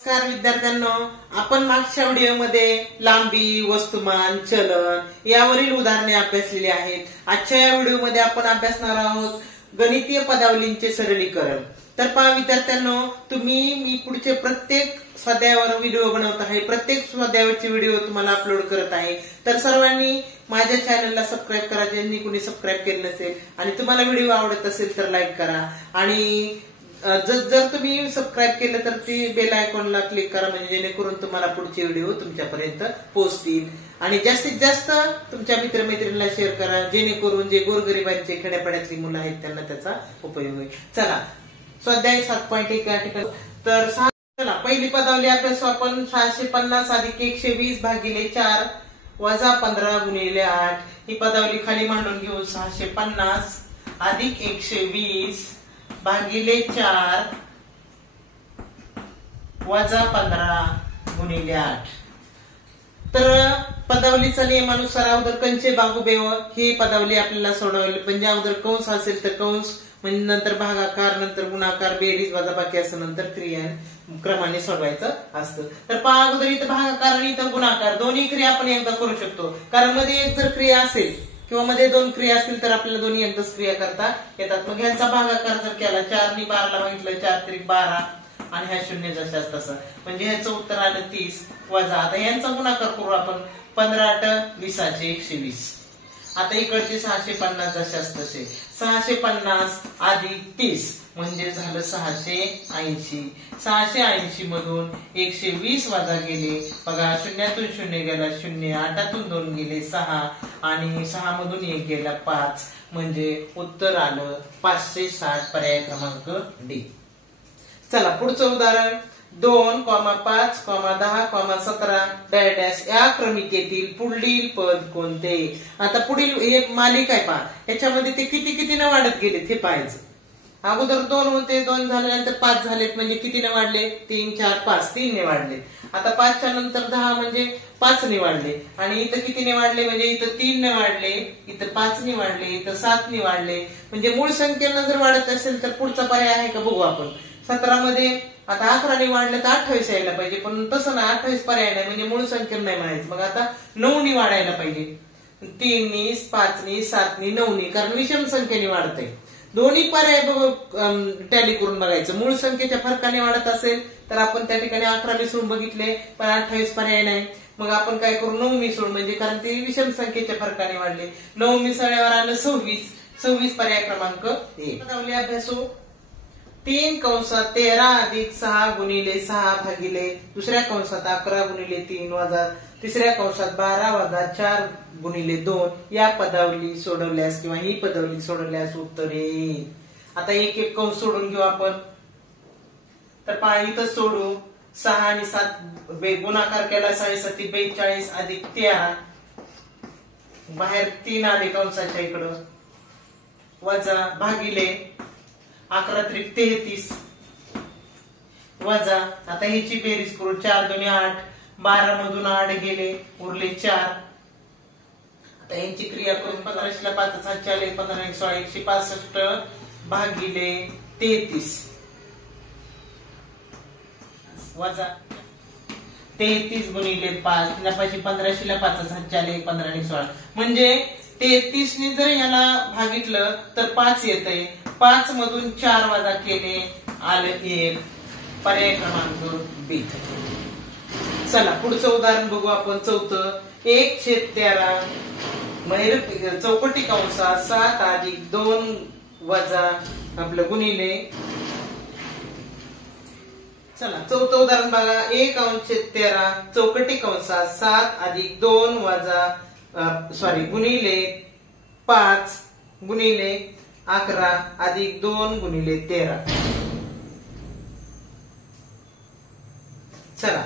नमस्कार विद्यार्थ्यांनो, आपण मागच्या व्हिडिओमध्ये लांबी, वस्तुमान, चलन यावरील उदाहरणे अभ्यासलेली आहेत. आजच्या या व्हिडिओमध्ये आपण अभ्यासणार आहोत गणितीय पदावलींचे सरलीकरण. तर पहा विद्यार्थ्यांनो, मी पुढचे प्रत्येक स्वाध्यायावर व्हिडिओ बनवत आहे. प्रत्येक स्वाध्यायावरचे व्हिडिओ तुम्हाला अपलोड करत आहे. तर सर्वांनी माझ्या चॅनलला सबस्क्राईब करा, ज्यांनी कोणी सबस्क्राईब केले नसेल, आणि तुम्हाला व्हिडिओ आवडत असेल तर लाईक करा. आणि जर तुम्ही सबस्क्राईब केलं तर ती बेल आयकॉनला क्लिक करा, म्हणजे जेणेकरून तुम्हाला पुढचे व्हिडिओ तुमच्यापर्यंत पोहोचतील. आणि जास्तीत जास्त तुमच्या मित्रमैत्रिणीला शेअर करा, जेणेकरून जे गोरगरिबांचे खेड्यापाड्यातली मुलं आहेत त्यांना त्याचा उपयोग होईल. चला स्वाध्याय 7.1 या ठिकाणी. तर चला पहिली पदावली अभ्यासू आपण. 650 अधिक 120 भागिले 4 वजा 15 गुणिले 8 ही पदावली खाली मांडून घेऊ. 650 अधिक 120 भागिले 4 वजा 15 गुणिले 8. तर पदावलीचा नियमानुसार अगोदर कंचे बाहुबेव ही पदावली आपल्याला सोडवली. म्हणजे अगोदर कंस असेल तर कंस, म्हणजे नंतर भागाकार, नंतर गुणाकार, बेरीज, वजाबाकी असं नंतर क्रिया क्रमाने सोडवायचं असतं. तर पहा अगोदर इथं भागाकार आणि इथं गुणाकार दोन्ही क्रिया आपण एकदा करू शकतो. कारण मध्ये एक जर क्रिया असेल किंवा मध्ये दोन क्रिया असतील तर आपल्याला दोन्ही एकदाच क्रिया करता येतात. मग ह्यांचा भागाकार जर केला 4 नी 12 ला बघितलं, 4 त्रिक 12 आणि ह्या शून्य जशाच तसं, म्हणजे ह्याचं उत्तर आलं 30 वजा. आता यांचा गुणाकार करू आपण. 15 8 20 120. आता इकडचे 650 जशाच तसे. 650 अधिक 30 म्हणजे झालं 680. 680 मधून 120 वजा गेले. बघा शून्यातून शून्य गेला 0, 8तून 2 गेले 6 आणि 6 मधून 1 गेला 5, म्हणजे उत्तर आलं 560. पर्याय क्रमांक डी. चला पुढचं उदाहरण. 2, 5, 10, 17 डॅश या क्रमिकेतील पुढील पद कोणते? आता पुढील हे मालिका आहे पहा, याच्यामध्ये ते कितीने वाढत गेले ते पाहायचं. अगोदर 2 होते, 2 झाल्यानंतर 5 झालेत, म्हणजे कितीने वाढले? 3 4 5 3 ने वाढले. आता 5 च्या नंतर 10 म्हणजे 5 ने वाढले. आणि इथं कितीने वाढले? म्हणजे इथं 3 ने वाढले, इथं 5 ने वाढले, इथं 7 ने वाढले. म्हणजे मूळ संख्येनं जर वाढत असेल तर पुढचा पर्याय आहे का बघू आपण. 17 मध्ये आता 11 ने वाढलं तर 28 यायला पाहिजे, पण तसं ना, 28 पर्याय नाही, म्हणजे मूळ संख्येनं नाही म्हणायचं. मग आता 9 ने वाढायला पाहिजे. 3 नी 5 नी 7 नी 9 नी, कारण विषम संख्येने वाढतंय. दोन्ही पर्याय टॅली करून बघायचं. मूळ संख्येच्या फरकाने वाढत असेल तर आपण त्या ठिकाणी 11 मिसळून बघितले, पण 28 पर्याय नाही. मग आपण काय करू? 9 मिसळून, म्हणजे कारण ते विषम संख्येच्या फरकाने वाढले. 9 मिसळल्यावर आलं 26. 26 पर्याय क्रमांक ए. पदावली अभ्यासू. 3 कंसात 13 अधिक 6 गुणिले 6 भागिले दुसऱ्या कंसात 11 गुणिले 3 वजा तिसऱ्या कंसात 12 वजा 4 गुणिले 2 या पदावली सोडवल्यास किंवा ही पदावली सोडवल्यास उत्तर येईल. आता एक एक कंस सोडून घेऊ आपण. तर पहा इथं सोडू. 6 आणि 7 गुणाकार केला 6 7 42 अधिक 13, बाहेर 3 आले कंसाच्या इकडं, वजा भागिले 11 त्रिक 33 वजा. आता ह्याची बेरीज करू. 4 2 8, 12 मधून 8 गेले, उरले 4. आता यांची क्रिया करून 15 ला 5 7 आले, 15 1 16 165 भागिले 33 वजा 33 गुणिले 5. 15 ला 5 7 आले, 15 1 16, म्हणजे 33 ने जर याला भागितलं तर 5 येतंय. 5 मधून 4 वजा केले, आले 1. पर्याय क्रमांक बी. चला पुढचं उदाहरण बघू आपण. 4. 1/13 चौकटी कंसात 7 अधिक 2 वजा आपलं गुणिले. चला चौथं उदाहरण बघा. 1/13 चौकटी कंसात 7 अधिक 2 वजा गुणिले 5 गुणिले 11 अधिक 2 गुणिले 13. चला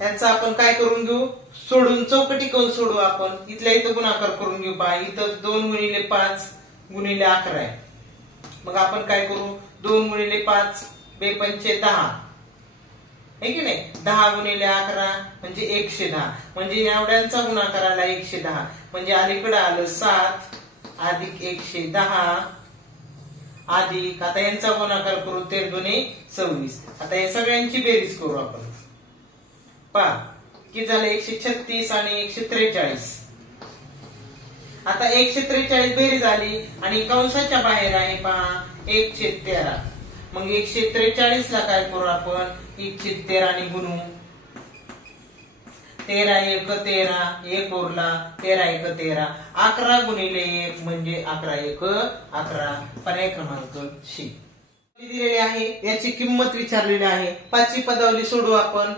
यांचा आपण काय करून घेऊ? सोडून चौकटी कंस सोडू आपण. इथल्या इथं गुणाकार करून घेऊ. पहा इथं 2 गुणिले 5 गुणिले 11 आहे. मग आपण काय करू? 2 गुणिले 5 2×5 10 आहे की नाही. 10 गुणिले 11 म्हणजे 110, म्हणजे एवढ्यांचा गुणाकार आला 110, म्हणजे अलीकडे आलं 7 अधिक 110 अधिक आता यांचा गुणाकार करू 13 दुने 26. आता या सगळ्यांची बेरीज करू आपण. पहा किती झालं 136 आणि 143. आता 143 बेरीज झाली आणि कंसाच्या बाहेर आहे पहा 1/13. मग 143 ला काय करू आपण 1/13 आणि गुणू 13 1 13 1 उरला 13 1 13 11 गुणिले 1 म्हणजे 11 1 11. पर्याय क्रमांक सी दिलेले आहे. याची किंमत विचारलेली आहे. पाचवी पदावली सोडू आपण.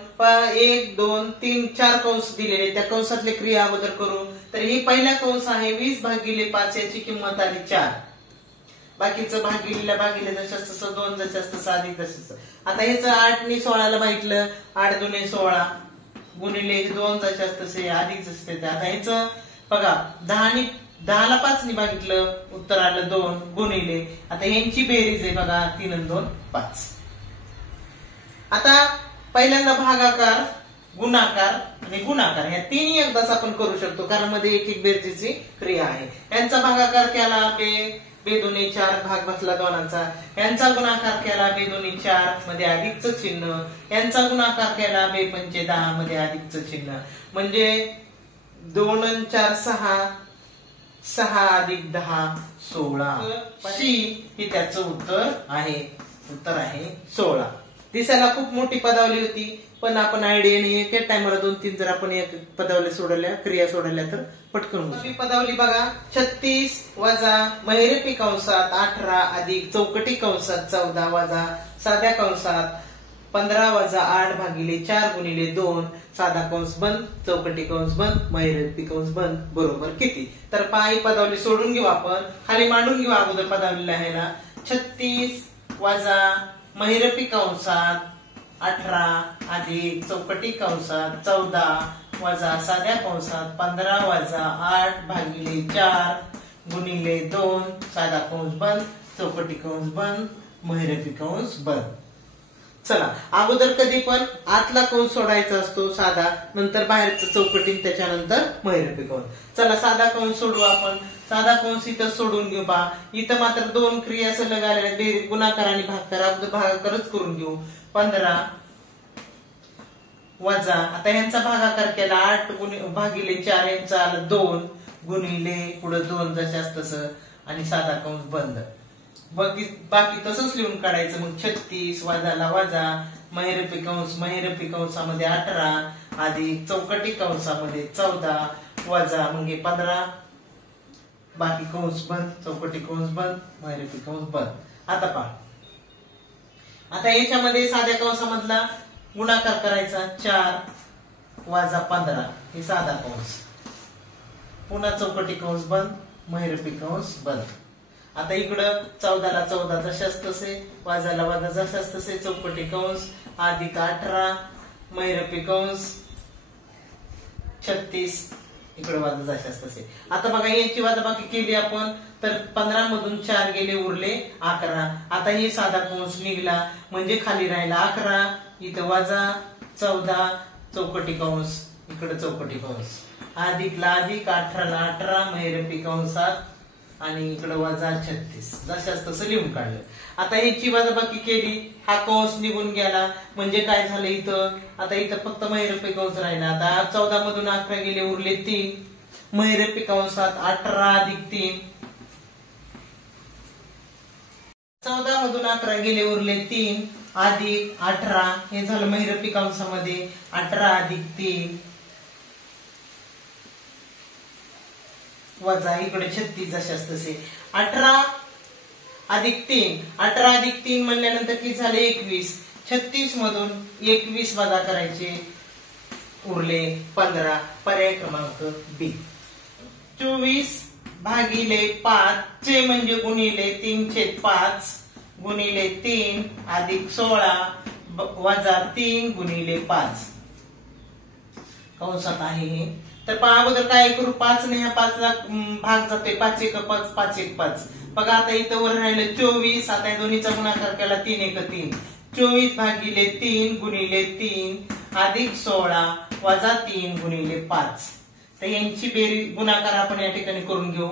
1 2 3 4 कंस दिलेले त्या कंसातले क्रिया अगोदर करू. तर ही पहिला कंस आहे 20/5 याची किंमत आली 4. बाकीचं भागिले जसं तसं 2 जसं तसं अधिक जसं. आता ह्याचं 8 ने 16 ला बघितलं 8 दुने 16 गुणिले 2 जसं तसे अधिक जसं. आता ह्याचं बघा 10 ला 5 ने बघितलं उत्तर आलं 2 गुणिले. आता ह्यांची बेरीज आहे बघा 3 आणि 2 5. आता पहिल्यांदा भागाकार गुणाकार आणि गुणाकार ह्या तिन्ही एकदाच आपण करू शकतो कारण मध्ये एक एक बेरजेची क्रिया आहे. यांचा भागाकार केला बे दोन्ही 4 भाग बसला 2चा. यांचा गुणाकार केला बे दोन्ही 4 मध्ये अधिकचं चिन्ह. यांचा गुणाकार केला बे पंचे 10 मध्ये अधिकचं चिन्ह. म्हणजे 2 आणि 4 6 6 अधिक 10 16. सी ही त्याचं उत्तर आहे. उत्तर आहे 16. दिसायला खूप मोठी पदावली होती पण आपण आयडियाने एका टायमाला 2-3 जर आपण एक पदावली सोडवल्या क्रिया सोडवल्या तर पटकन होईल. पदावली बघा 36 वजा महिरपी कंसात 18 अधिक चौकटी कंसात 14 वजा साध्या कंसात 15 वजा 8/4 गुणिले 2 साधा कंस बंद चौकटी कंस बंद महिरपी कंस बंद बरोबर किती. तर पायी पदावली सोडून घेऊ आपण. खाली मांडून घेऊ अगोदर पदावलीला आहे ना. 36 वजा महिरपी कंसात 18 अधिक चौकटी कंसात 14 वजा साध्या कंसात 15 वजा 8/4 गुणिले 2 साधा कंस बंद चौकटी कंस बंद महिरपी कंस बंद. चला अगोदर कधी पण आतला कंस सोडायचा असतो साधा नंतर बाहेरचं चौकटी त्याच्यानंतर महिरपी कंस. चला साधा कंस सोडू आपण. साधा कंस इथं सोडून घेऊ पहा. इथं मात्र 2 क्रिया सलग आलेल्या बेरीज गुणाकार आणि भागाकार अगोदर भागाकारच करून घेऊ. 15 वजा आता यांचा भागाकार केला 8/4 यांचा आलं 2 गुणिले पुढे 2 जशास तसं आणि साधा कंस बंद. बाकी तसंच लिहून काढायचं. मग 36 वजाला वजा महिरपी कंसामध्ये 18 अधिक चौकटी कंसामध्ये 14 वजा मग 15 बाकी कंस बंद चौकटी कंस बंद महिरपी कंस बंद. आता पहा आता याच्यामध्ये साध्या कंसामधला गुणाकार करायचा 4 वजा 15 हे साधा कंस पुन्हा चौकटी कंस बंद महिरपी कंस बंद. आता इकडं 14 ला 14 जशाच तसे वजाला वजा जशाच तसे चौकटी कंस अधिक 18 महिरपी कंस 36 इकडे वजा जशाच तसे. आता बघा याची वजाबाकी केली आपण तर 15 मधून 4 गेले उरले 11. आता हे साधा कंस निघला म्हणजे खाली राहिला 11 इथं वजा 14 चौकटी कंस इकडे चौकटी कंस अधिकला अधिक 18 ला 18 महिरपी कंसात आणि इकडे वजा 36 जशाच तसं लिहून काढलं. आता ह्याची वजाबाकी केली हा कंस निघून गेला म्हणजे काय झालं इथं. आता इथं फक्त महिरपी कंस राहिला. आता 14 मधून 11 गेले उरले 3 महिरपी कंसात 18 अधिक 3 14 मधून 11 गेले उरले 3 अधिक 18 हे झालं महिरपी कंसामध्ये 18 अधिक 3 वजा इकडे 36 जशाच तसे 18 अधिक 3 म्हणल्यानंतर किती झाले 21. 36 मधून 21 वजा करायचे उरले 15. पर्याय क्रमांक बी. 24/5 चे म्हणजे गुणिले 3/5 गुणिले 3 अधिक 16 वजा 3 गुणिले 5 कंसात आहे हे. तर अगोदर काय करू 5 ने ह्या 5 ला भाग जाते 5 1 5 5 1 5. बघा आता इथं वर राहिलं 24. आता या दोन्हीचा गुणाकार केला 3 1 3 24/3 गुणिले 3 अधिक 16 वजा 3 गुणिले 5. तर यांची बेरीज गुणाकार आपण या ठिकाणी करून घेऊ.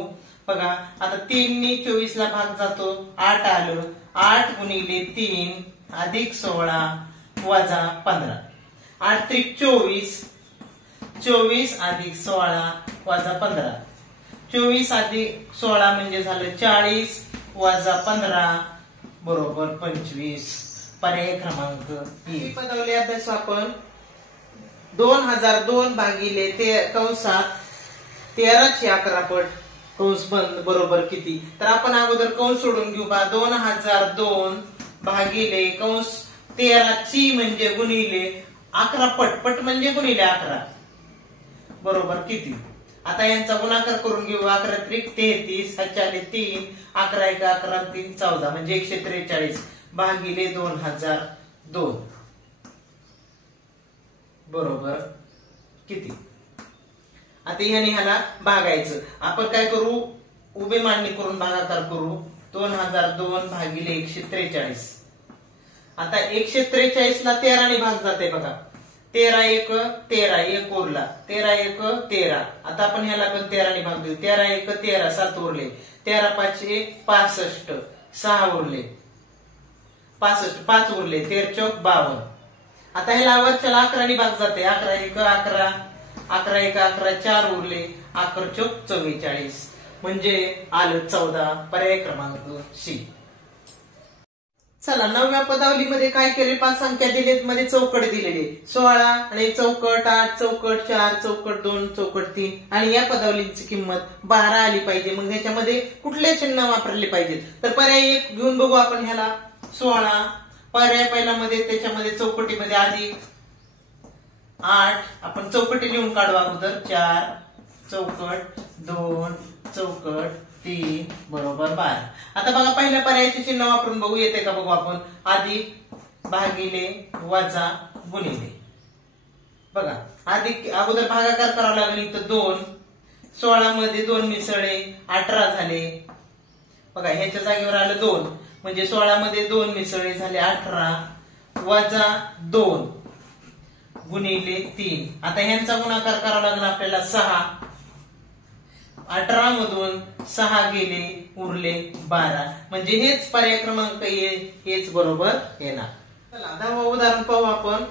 बघा आता 3 ने 24 ला भाग जातो 8 आलं 8 गुणिले 3 अधिक 16 वजा 15 8 त्रिक 24 24 अधिक 16 वजा 15 24 अधिक 16 म्हणजे झालं 40 वजा 15 बरोबर 25 पर्याय क्रमांक ही पदावली अभ्यास आपण 2002 भागिले ते कंसात 13 ची 11 पट कंस बंद बरोबर किती तर आपण अगोदर कंस सोडून घेऊ बा 2002 भागिले कंस 13 ची म्हणजे गुणिले 11 पट म्हणजे गुणिले 11 बरोबर किती आता यांचा गुणाकार करून घेऊ 11 त्रिक 33 7 3 11 1 11 3 14 म्हणजे 143 भागिले 2002 बरोबर किती आता ह्याला भागायचं आपण काय करू उभे मांडणी करून भागाकार करू 2002 भागिले 143 आता 143 ला 13 ने भाग जाते बघा 13 1 13 1 उरला 13 1 13 आता आपण ह्याला पण 13 ने भाग देऊ 13 1 13 7 उरले 13 5 65 6 उरले 65 5 उरले 13 चौक 52 आता ह्याला वरच्या 11 ने भाग जाते 11 1 11 11 1 11 4 उरले 11 चौक 44 म्हणजे आलं 14 पर्याय क्रमांक सी चला 9व्या पदावलीमध्ये काय केले 5 संख्या दिलेत मध्ये चौकट दिलेले 16 आणि चौकट 8 चौकट 4 चौकट 2 चौकट 3 आणि या पदावलीची किंमत 12 आली पाहिजे मग ह्याच्यामध्ये कुठले चिन्ह वापरले पाहिजे तर पर्याय 1 घेऊन बघू आपण ह्याला 16 पर्याय पहिला मध्ये त्याच्यामध्ये चौकटीमध्ये अधिक 8 आपण चौकटी लिहून काढू अगोदर 4 चौकट 2 चौकट 3 बरोबर 12 आता बघा पहिल्या पर्यायाचे चिन्ह वापरून बघू येते का बघू आपण अधिक भागिले वजा गुणिले बघा अधिक अगोदर भागाकार करावा लागेल इथं 2 16 मध्ये 2 मिसळे 18 झाले बघा ह्याच्या जागेवर आलं 2 म्हणजे 16 मध्ये 2 मिसळे झाले 18 वजा 2 गुणिले 3 आता ह्यांचा गुणाकार करावा लागला आपल्याला 6 18 मधून 6 गेले उरले 12 म्हणजे हेच पर्याय क्रमांक हेच बरोबर येणार चला 10वं उदाहरण पाहू आपण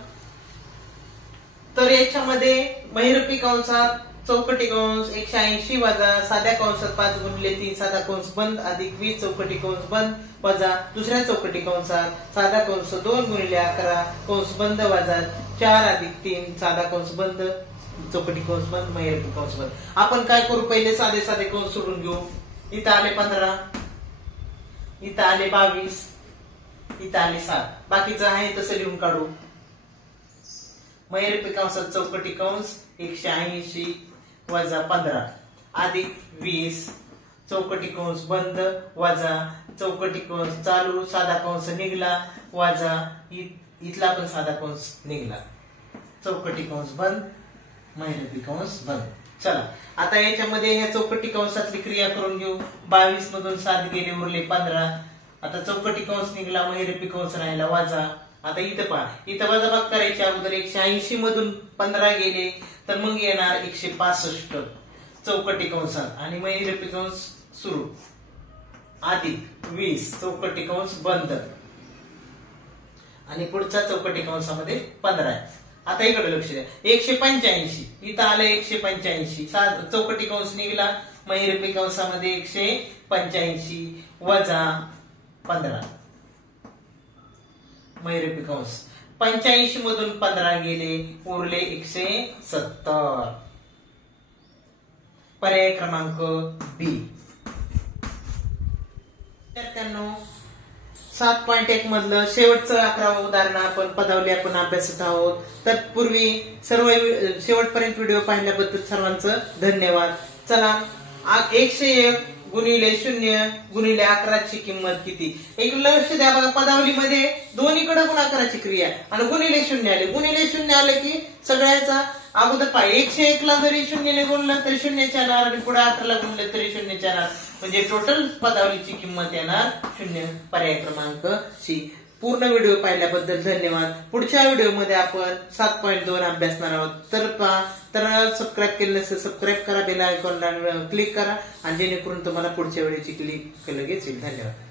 तर याच्यामध्ये महिरपी कंसात चौकटी कंस 180 वजा साध्या कंसात 5 गुणिले 3 साधा कंस बंद अधिक 20 चौकटी कंस बंद वजा दुसऱ्या चौकटी कंसात साधा कंस 2 गुणिले 11 कंस बंद वजा 4 अधिक 3 साधा कंस बंद चौकटी कंस बंद महिरपी कंस बंद आपण काय करू पहिले साधे साधे कंस सोडून घेऊ इथं आले 15 इथं आले 22 इथं आले 7 बाकीचं आहे तसं लिहून काढू महिरपी कंसात चौकटी कंस 180 वजा 15 अधिक 20 चौकटी कंस बंद वजा चौकटी कंस चालू साधा कंस निघला वजा इथला पण साधा कंस निघला चौकटी कंस बंद महिरपी कंस बंद चला आता याच्यामध्ये ह्या चौकटी कंसातली क्रिया करून घेऊ 22 मधून 7 गेले उरले 15 आता चौकटी कंस निघला महिरपी कंस राहिला वजा आता इथं पहा इथं वजाबाकी करायची अगोदर 180 मधून 15 गेले तर मग येणार 165 चौकटी कंसात आणि महिरपी कंस सुरू अधिक 20 चौकटी कंस बंद आणि पुढच्या चौकटी कंसामध्ये 15 आहे आता इकडे लक्ष द्या 185 इथं आलं 185 चौकटी कंस निघाला महिरपी कंसामध्ये 185 वजा 15 महिरपी कंस 85 मधून 15 गेले उरले 170 पर्याय क्रमांक बी 7.1 मधलं शेवटचं 11वं उदाहरण आपण पदावली आपण अभ्यासत आहोत तर पूर्वी सर्व शेवटपर्यंत व्हिडिओ पाहिल्याबद्दल सर्वांचं धन्यवाद चला 101 गुणिले 0 गुणिले 11 ची किंमत किती एक लक्ष द्या बघा पदावलीमध्ये दोन्हीकडे गुणाकाराची क्रिया आणि गुणिले 0 आले गुणिले 0 आले की सगळ्याचा अगोदर पाय 101 ला जरी 0 ने गुणलं तरी 0 येणार आणि पुढे 18 ला गुणलं तरी 0 येणार म्हणजे टोटल पदावलीची किंमत येणार 0 पर्याय क्रमांक सी पूर्ण व्हिडिओ पाहिल्याबद्दल धन्यवाद. पुढच्या व्हिडिओमध्ये आपण 7.2 अभ्यासणार आहोत. तर सबस्क्राईब केलं नसेल सबस्क्राईब करा, बेल आयकॉनला क्लिक करा आणि जेणेकरून तुम्हाला पुढच्या व्हिडिओची क्लिक लगेच येईल. धन्यवाद.